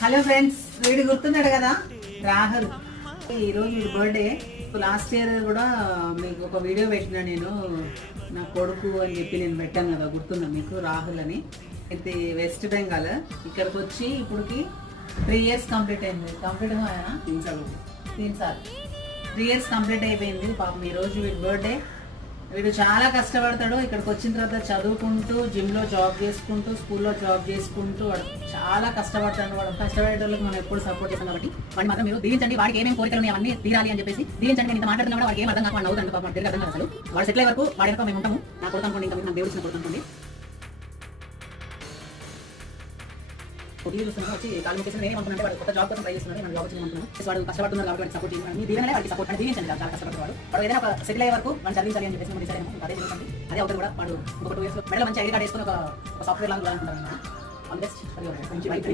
Hello friends, వీడు గుర్తున్నాడు కదా, రాహుల్. ఈరోజు వీడి బర్త్డే. లాస్ట్ ఇయర్ కూడా మీకు ఒక వీడియో పెట్టినా నేను, నా కొడుకు అని చెప్పి నేను పెట్టాను కదా, గుర్తుందా మీకు? రాహుల్ అని. ఇది వెస్ట్ బెంగాల్. ఇక్కడికి వచ్చి ఇప్పటికి 3 years కంప్లీట్ అయింది. కంప్లీట్ అయ్యానా? 3 సార్లు 3 years కంప్లీట్ అయిపోయింది. పాపం ఈరోజు వీడి బర్త్డే. వీడు చాలా కష్టపడతాడు. ఇక్కడికి వచ్చిన తర్వాత చదువుకుంటూ, జిమ్లో జాబ్ చేసుకుంటూ, స్కూల్లో జాబ్ చేసుకుంటూ వాడు చాలా కష్టపడతాడు. వాడు కష్టపడే వాళ్ళకి మనం ఎప్పుడు సపోర్ట్ చేస్తాం కాబట్టి వాడిని మాత్రం మీరు దీవించండి. వాడికి ఏమేమి కోరికలు ఉన్నాయి అవన్నీ తీరాలి అని చెప్పేసి దీవించండి. నేను ఇంత మాట్లాడుతున్నా కూడా వాడికి ఏం అర్థం కాక వాడు నవ్వుతాడు. పాపం తిరిగి అర్థం కాదు అసలు. వాడు సెటిల్ అయ్యే వరకు వాడి వెనక మేము ఉంటాము. నా కొడుకు అనుకోండి, ఇంకా నాకు దేవుడు ఇచ్చిన కొడుకు అనుకోండి. టీవీ చూస్తున్నాను, వచ్చి కాలు ముఖ్యం నేనే అనుకున్నాను. వాడు కొత్త జాబ్ కోసం ట్రై చేస్తున్నాడు. నేను జాబ్ వచ్చింది అనుకున్నాను. వాడు కష్టపడుతున్నారు కాబట్టి వాడికి సపోర్ట్ చేయండి. మీ దీవెనలే వాడికి సపోర్ట్ అని దీవించండి. చాలా కష్టపడతాడు. వాడు ఏదైనా ఒక సెటిల్ అయ్యే వరకు వాడిని చదివించాలి అని చెప్పేసి మనం డిసైడ్ అయ్యాము. అదే జరుగుతుంది. అదే అవుతుంది కూడా. వాడు ఇంకొక 2 years మెడలో మంచి ఐడి కార్డ్ వేసుకుని ఒక సాఫ్ట్వేర్ లాగా అనుకుంటాను. All the best. మంచి వైఫ్